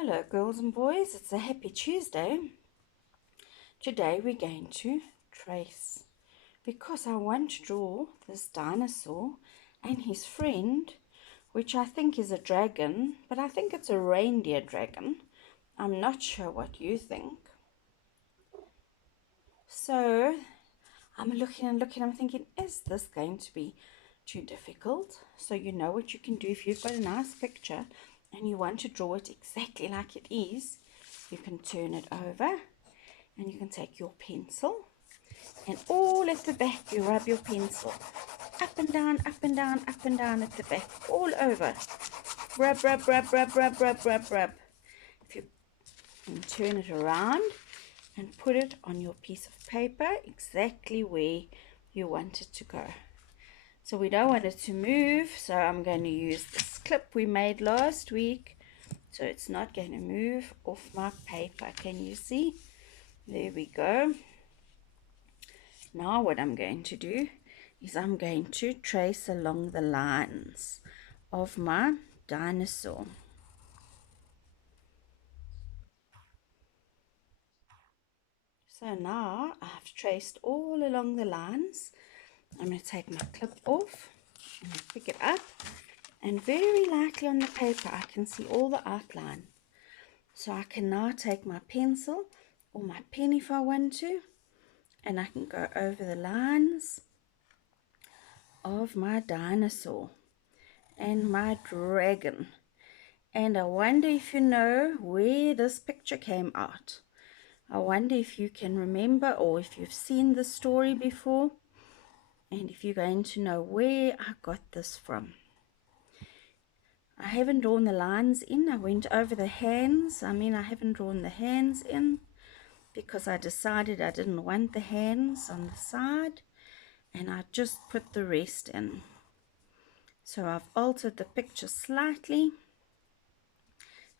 Hello girls and boys, it's a happy Tuesday. Today we're going to trace because I want to draw this dinosaur and his friend, which I think is a dragon, but I think it's a reindeer dragon. I'm not sure what you think. So I'm looking and looking, I'm thinking, is this going to be too difficult? So you know what you can do if you've got a nice picture and you want to draw it exactly like it is, you can turn it over and you can take your pencil and all at the back you rub your pencil up and down, up and down, up and down at the back, all over. Rub, rub, rub, rub, rub, rub, rub, rub. If you turn it around and put it on your piece of paper exactly where you want it to go. So we don't want it to move, so I'm going to use this clip we made last week so it's not going to move off my paper. Can you see? There we go. Now what I'm going to do is I'm going to trace along the lines of my dinosaur. So now I've traced all along the lines. I'm going to take my clip off and pick it up, and very lightly on the paper I can see all the outline. So I can now take my pencil or my pen if I want to, and I can go over the lines of my dinosaur and my dragon. And I wonder if you know where this picture came out. I wonder if you can remember or if you've seen the story before, and if you're going to know where I got this from. I haven't drawn the lines in. I went over the hands. I haven't drawn the hands in because I decided I didn't want the hands on the side, and I just put the rest in. So I've altered the picture slightly,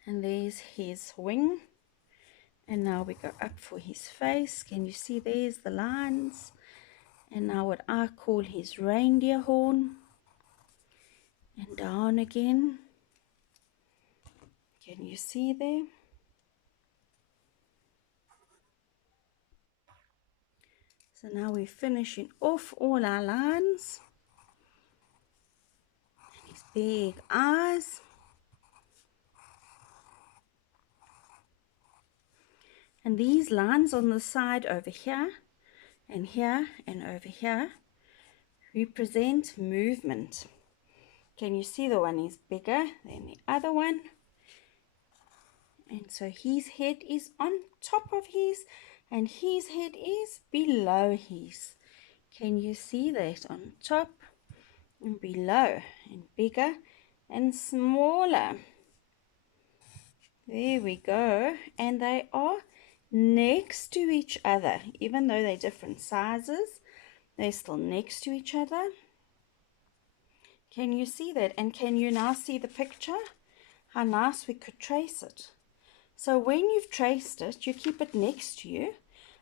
and there's his wing, and now we go up for his face. Can you see there's the lines? And now what I call his reindeer horn, and down again. Can you see there? So now we're finishing off all our lines. And his big eyes. And these lines on the side over here and over here represent movement. Can you see the one is bigger than the other one? And so his head is on top of his, and his head is below his. Can you see that? On top and below, and bigger and smaller. There we go. And they are next to each other. Even though they're different sizes, they're still next to each other. Can you see that? And can you now see the picture? How nice we could trace it. So when you've traced it, you keep it next to you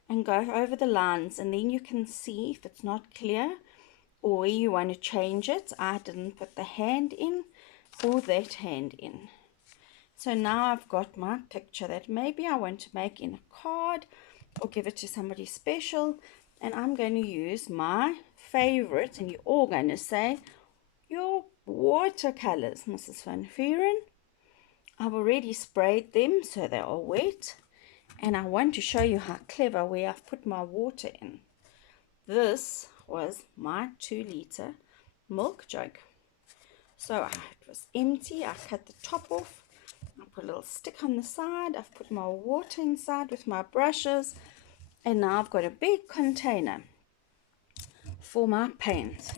and go over the lines, and then you can see if it's not clear or where you want to change it. I didn't put the hand in or that hand in. So now I've got my picture that maybe I want to make in a card or give it to somebody special, and I'm going to use my favorite, and you're all going to say, your watercolors, Mrs. Van Vuuren. I've already sprayed them so they are wet, and I want to show you how clever where I've put my water in. This was my 2-liter milk jug. So it was empty. I cut the top off. I put a little stick on the side. I've put my water inside with my brushes, and now I've got a big container for my paint.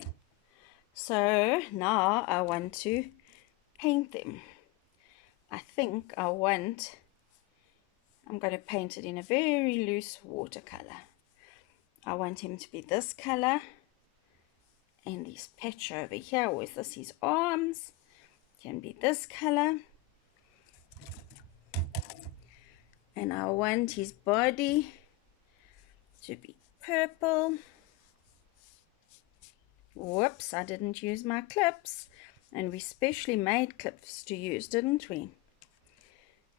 So now I want to paint them. I think I'm going to paint it in a very loose watercolor. I want him to be this color, and this patch over here, or is this his arms, can be this color, and I want his body to be purple. Whoops, I didn't use my clips, and we specially made clips to use, didn't we?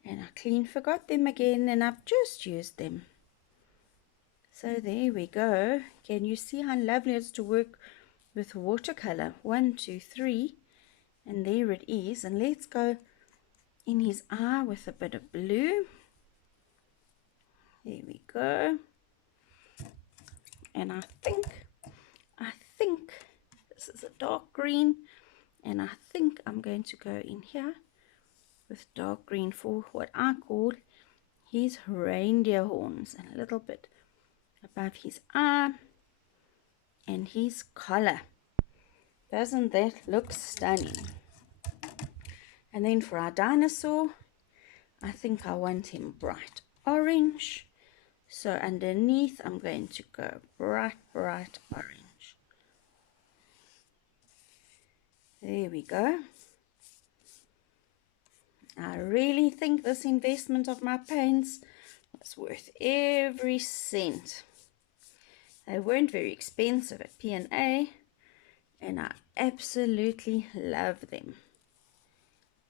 And I clean forgot them again, and I've just used them. So there we go. Can you see how lovely it is to work with watercolor? 1, 2, 3, and there it is. And let's go in his eye with a bit of blue. There we go. And I think this is a dark green, and I think I'm going to go in here with dark green for what I call his reindeer horns, and a little bit above his eye and his collar. Doesn't that look stunning? And then for our dinosaur, I think I want him bright orange. So underneath, I'm going to go bright orange. There we go. I really think this investment of my paints was worth every cent. They weren't very expensive at P&A, and I absolutely love them.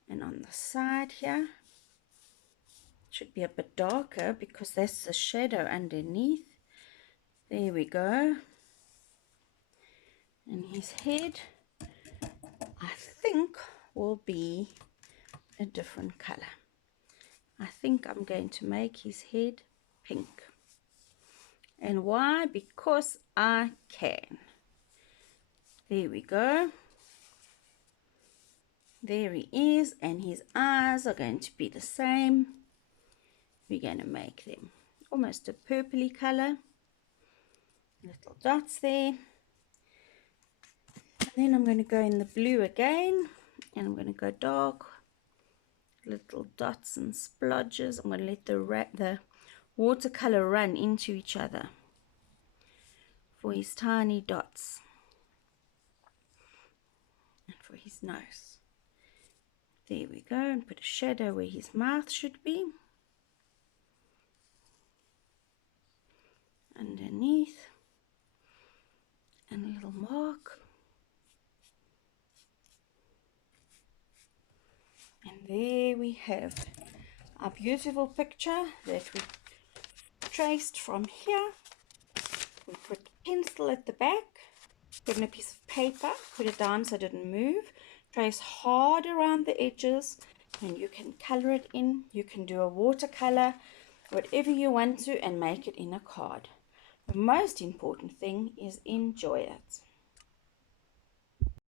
And on the side here, it should be a bit darker because that's the shadow underneath. There we go. And his head, I think, will be a different color. I think I'm going to make his head pink. And why? Because I can. There we go. There he is, and his eyes are going to be the same. We're going to make them almost a purpley color. Little dots there. And then I'm going to go in the blue again, and I'm going to go dark. Little dots and splodges. I'm going to let the watercolor run into each other for his tiny dots and for his nose. There we go, and put a shadow where his mouth should be. Underneath, and a little mark. And there we have our beautiful picture that we traced from here. We put pencil at the back, put in a piece of paper, put it down so it didn't move, trace hard around the edges, and you can color it in. You can do a watercolor, whatever you want to, and make it in a card. The most important thing is enjoy it.